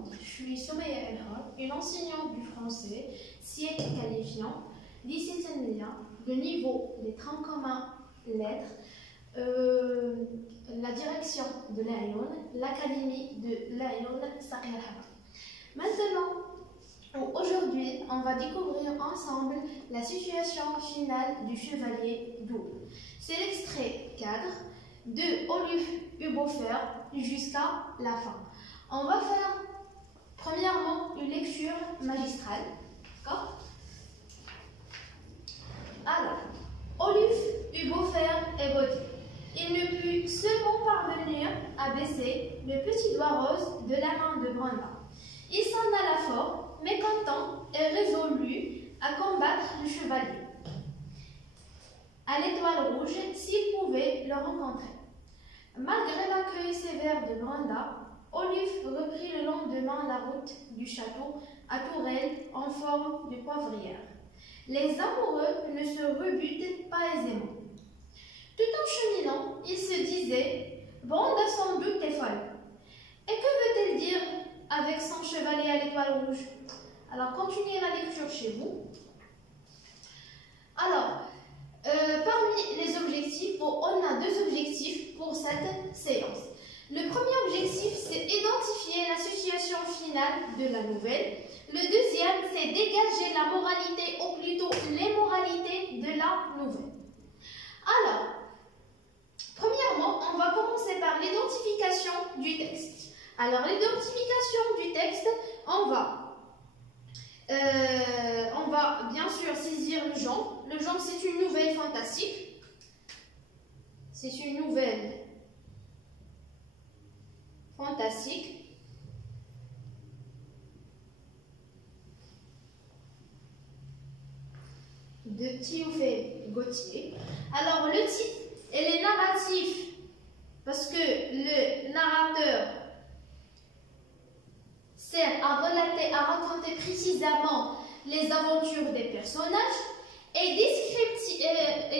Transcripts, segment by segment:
nom, je suis Soumeya Elhad, une enseignante du français, siècle qualifiant, lycée Senlia, de niveau des troncs communs lettres, la direction de l'Ayoun, l'académie de l'Ayoun Saqi Merhaba. Maintenant, aujourd'hui, on va découvrir ensemble la situation finale du chevalier double. C'est l'extrait cadre de Oluf Hubofer jusqu'à la fin. On va faire premièrement une lecture magistrale. D'accord? Alors, Oluf Hubofer est body. Il ne put seulement parvenir à baisser le petit doigt rose de la main de Brenda. Il s'en alla fort, mécontent et résolu à combattre le chevalier à l'étoile rouge s'il pouvait le rencontrer. Malgré l'accueil sévère de Brenda, Oluf reprit le lendemain la route du château à Tourelle en forme de poivrière. Les amoureux ne se rebutent pas aisément. Tout en cheminant, ils se disaient « Brenda sans doute est folle. Et que veut-elle dire avec son chevalier à l'étoile rouge ?» Alors, continuez la lecture chez vous. Alors, parmi les objectifs, on a deux objectifs pour cette séance. Le premier objectif, c'est identifier la situation finale de la nouvelle. Le deuxième, c'est dégager la moralité, ou plutôt les moralités de la nouvelle. Alors, premièrement, on va commencer par l'identification du texte. Alors, l'identification du texte, on va bien sûr saisir le genre. Le genre, c'est une nouvelle fantastique. C'est une nouvelle fantastique. De Théophile Gautier. Alors, le titre et les narratifs, parce que le narrateur sert à relater, à raconter précisément les aventures des personnages, et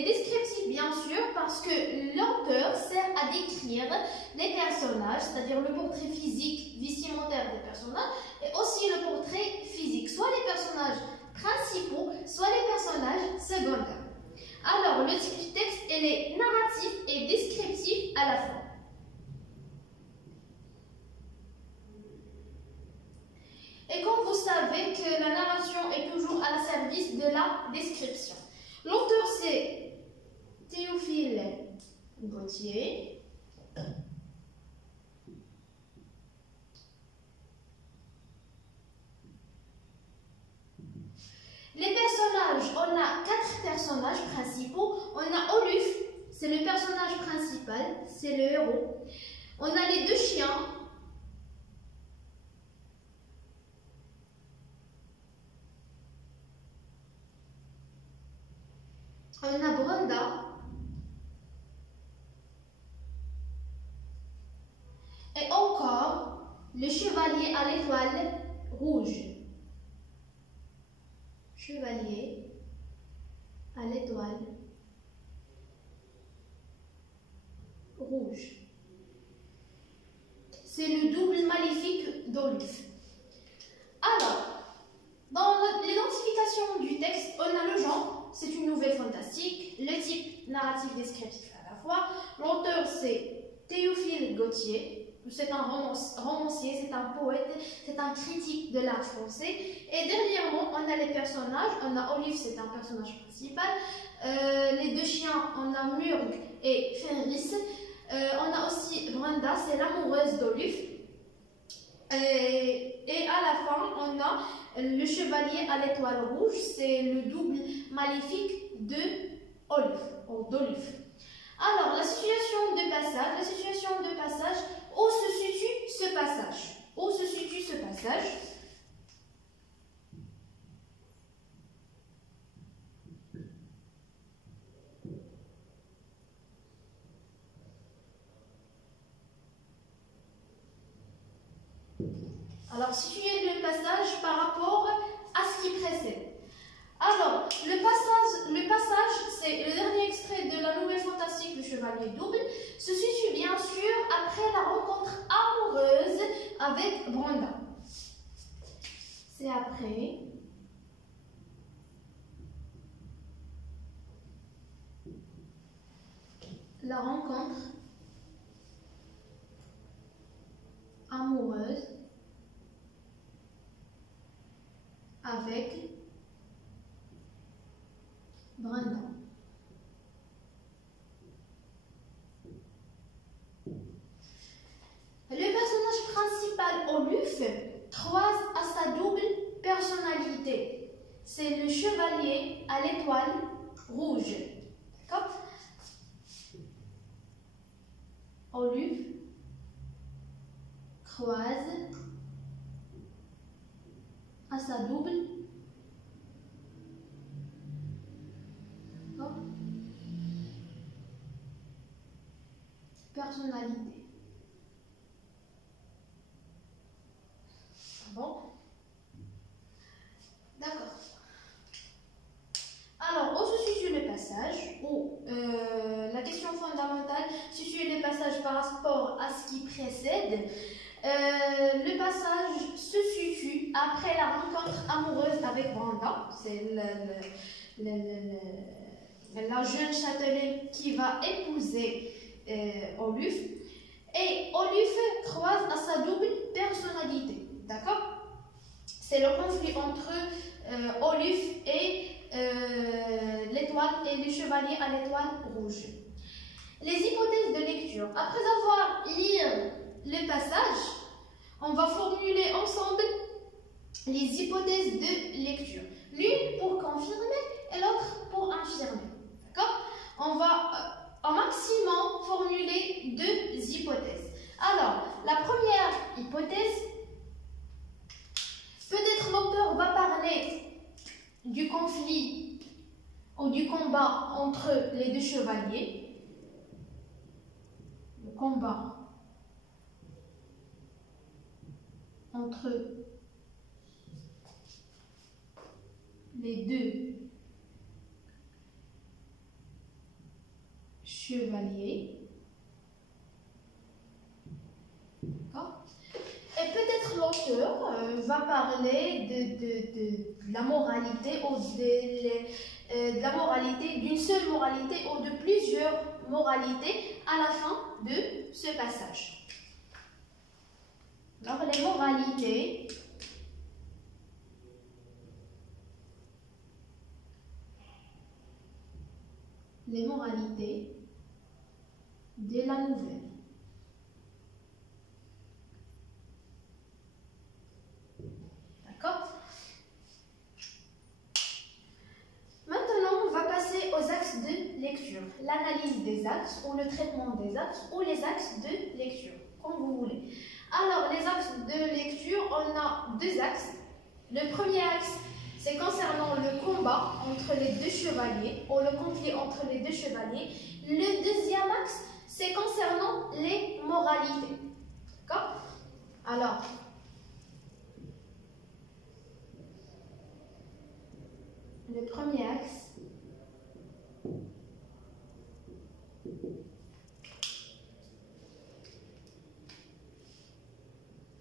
descriptif bien sûr, parce que l'auteur sert à décrire les personnages, c'est-à-dire le portrait physique vestimentaire des personnages, et aussi le portrait physique, soit les personnages principaux, soit les personnages secondaires. Alors, le type du texte, elle est narratif et descriptif à la fois. Et comme vous savez que la narration est toujours à la service de la description. L'auteur, c'est Théophile Gautier. Les personnages, on a 4 personnages principaux. On a Oluf, c'est le personnage principal, c'est le héros. On a les 2 chiens. On a Brenda. Et encore, le chevalier à l'étoile rouge. Chevalier à l'étoile rouge. C'est le double maléfique d'Oluf. Alors, dans l'identification du texte, on a le genre, c'est une nouvelle fantastique, le type narratif descriptif à la fois. L'auteur, c'est Théophile Gautier. C'est un romancier, c'est un poète, c'est un critique de l'art français. Et dernièrement, on a les personnages. On a Oluf, c'est un personnage principal. Les 2 chiens, on a Murg et Fenris. On a aussi Brenda, c'est l'amoureuse d'Oluf. Et à la fin, on a le chevalier à l'étoile rouge, c'est le double maléfique de Oluf, ou d'Oluf. Alors, la situation de passage, où se situe ce passage? Où se situe ce passage? Alors, situer le passage par rapport à ce qui précède. Alors, le passage, c'est le dernier extrait de la nouvelle fantastique du Chevalier Double, se situe bien sûr après la rencontre amoureuse avec Brenda. c'est après la rencontre amoureuse avec Brenda. Le personnage principal, Oluf, croise à sa double personnalité. C'est le chevalier à l'étoile rouge. D'accord? Oluf croise à sa double personnalité. Bon. D'accord. Alors, où se situe le passage? La question fondamentale se situe le passage par rapport à ce qui précède. Le passage se situe après la rencontre amoureuse avec Brenda. C'est la jeune châtelaine qui va épouser Oluf. Et Oluf croise à sa double personnalité. D'accord? C'est le conflit entre Oluf et l'étoile et le chevalier à l'étoile rouge. Les hypothèses de lecture. Après avoir lu le passage, on va formuler ensemble les hypothèses de lecture. L'une pour confirmer et l'autre pour infirmer. D'accord? On va au maximum formuler 2 hypothèses. Alors, la première hypothèse, peut-être l'auteur va parler du conflit ou du combat entre les 2 chevaliers. Le combat entre les 2 chevaliers. D'accord? Et peut-être l'auteur va parler de la moralité ou de la moralité, d'une seule moralité ou de plusieurs moralités à la fin de ce passage. Alors, les moralités de la nouvelle. D'accord? Maintenant, on va passer aux axes de lecture. L'analyse des axes ou le traitement des axes ou les axes de lecture, comme vous voulez. Alors, les axes de lecture, on a 2 axes. Le premier axe, c'est concernant le combat entre les 2 chevaliers ou le conflit entre les 2 chevaliers. Le deuxième axe, c'est concernant les moralités. D'accord? Alors, le premier axe,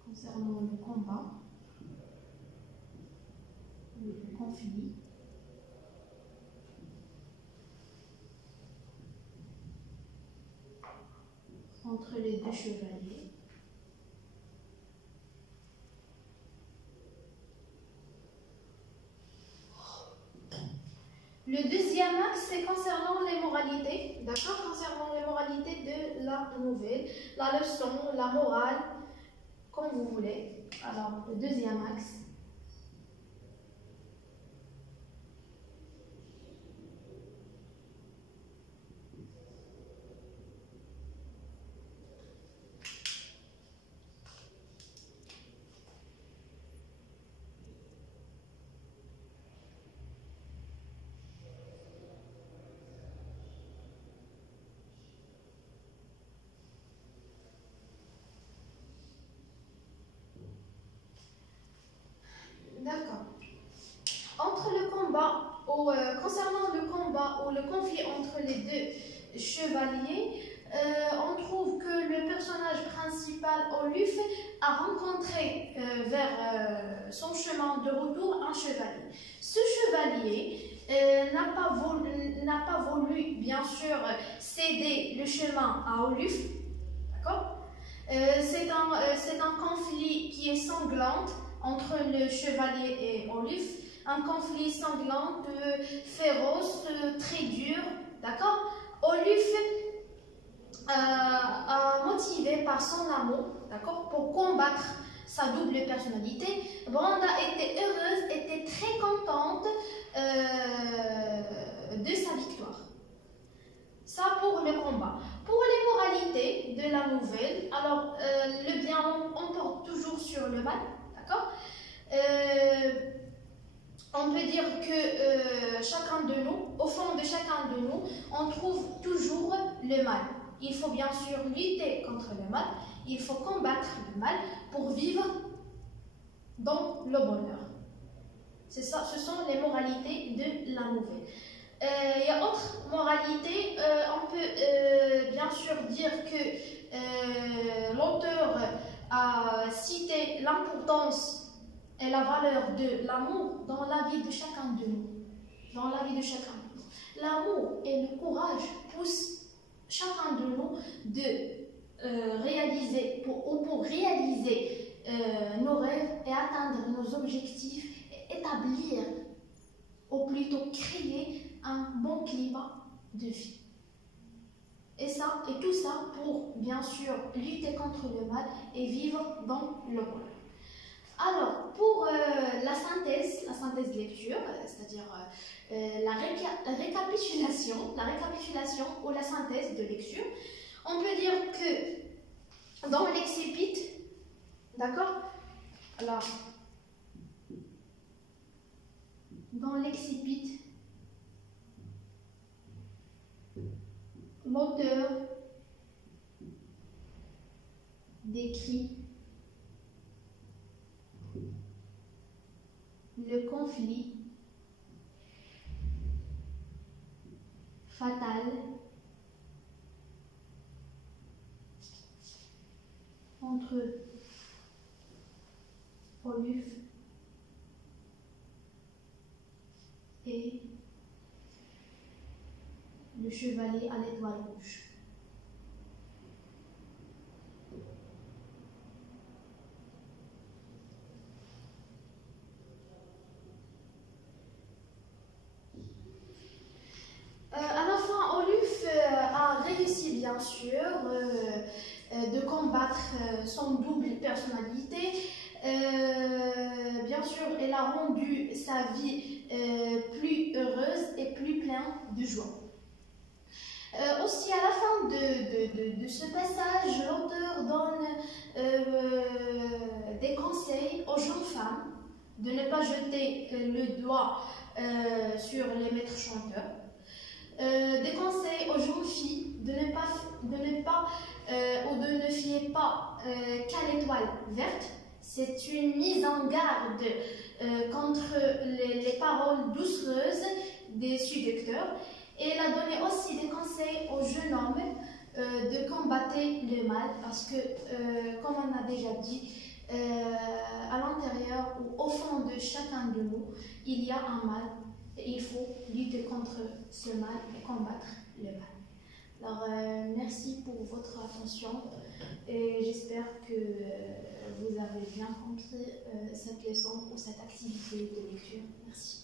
concernant le combat, le conflit entre les 2 chevaliers. Le deuxième axe, c'est concernant les moralités, d'accord? Concernant les moralités de la nouvelle, la leçon, la morale, comme vous voulez. Alors, le deuxième axe. D'accord. Concernant le combat ou le conflit entre les 2 chevaliers, on trouve que le personnage principal, Oluf, a rencontré vers son chemin de retour un chevalier. Ce chevalier n'a pas voulu, bien sûr, céder le chemin à Oluf. D'accord? C'est un conflit qui est sanglant entre le chevalier et Oluf. Un conflit sanglant, féroce, très dur. D'accord? Oluf, motivé par son amour, d'accord, pour combattre sa double personnalité, Branda était heureuse, était très contente de sa victoire. Ça pour le combat. Pour les moralités de la nouvelle, alors le bien emporte toujours sur le mal, d'accord. On peut dire que chacun de nous, au fond de chacun de nous, on trouve toujours le mal. Il faut bien sûr lutter contre le mal, il faut combattre le mal pour vivre dans le bonheur. C'est ça, ce sont les moralités de la nouvelle. Il y a autre moralité, on peut bien sûr dire que l'auteur a cité l'importance et la valeur de l'amour dans la vie de chacun de nous. Dans la vie de chacun de nous. L'amour et le courage poussent chacun de nous de réaliser, pour réaliser nos rêves et atteindre nos objectifs et établir, ou plutôt créer un bon climat de vie. Et tout ça pour, bien sûr, lutter contre le mal et vivre dans le bonheur. Alors, pour la synthèse de lecture, c'est-à-dire la récapitulation ou la synthèse de lecture, on peut dire que dans l'excipit, d'accord? Alors, dans l'excipit, l'auteur décrit le conflit fatal entre Oluf et le chevalier à l'étoile rouge. À la fin, Oluf a réussi, bien sûr, de combattre son double personnalité. Bien sûr, elle a rendu sa vie plus heureuse et plus pleine de joie. Aussi, à la fin de ce passage, l'auteur donne des conseils aux jeunes femmes de ne pas jeter le doigt sur les maîtres chanteurs. Des conseils aux jeunes filles de ne fier pas qu'à l'étoile verte. C'est une mise en garde contre les paroles doucereuses des séducteurs. Et elle a donné aussi des conseils aux jeunes hommes de combattre le mal parce que, comme on a déjà dit, à l'intérieur ou au fond de chacun de nous, il y a un mal. Et il faut lutter contre ce mal et combattre le mal. Alors, merci pour votre attention et j'espère que vous avez bien compris cette leçon ou cette activité de lecture. Merci.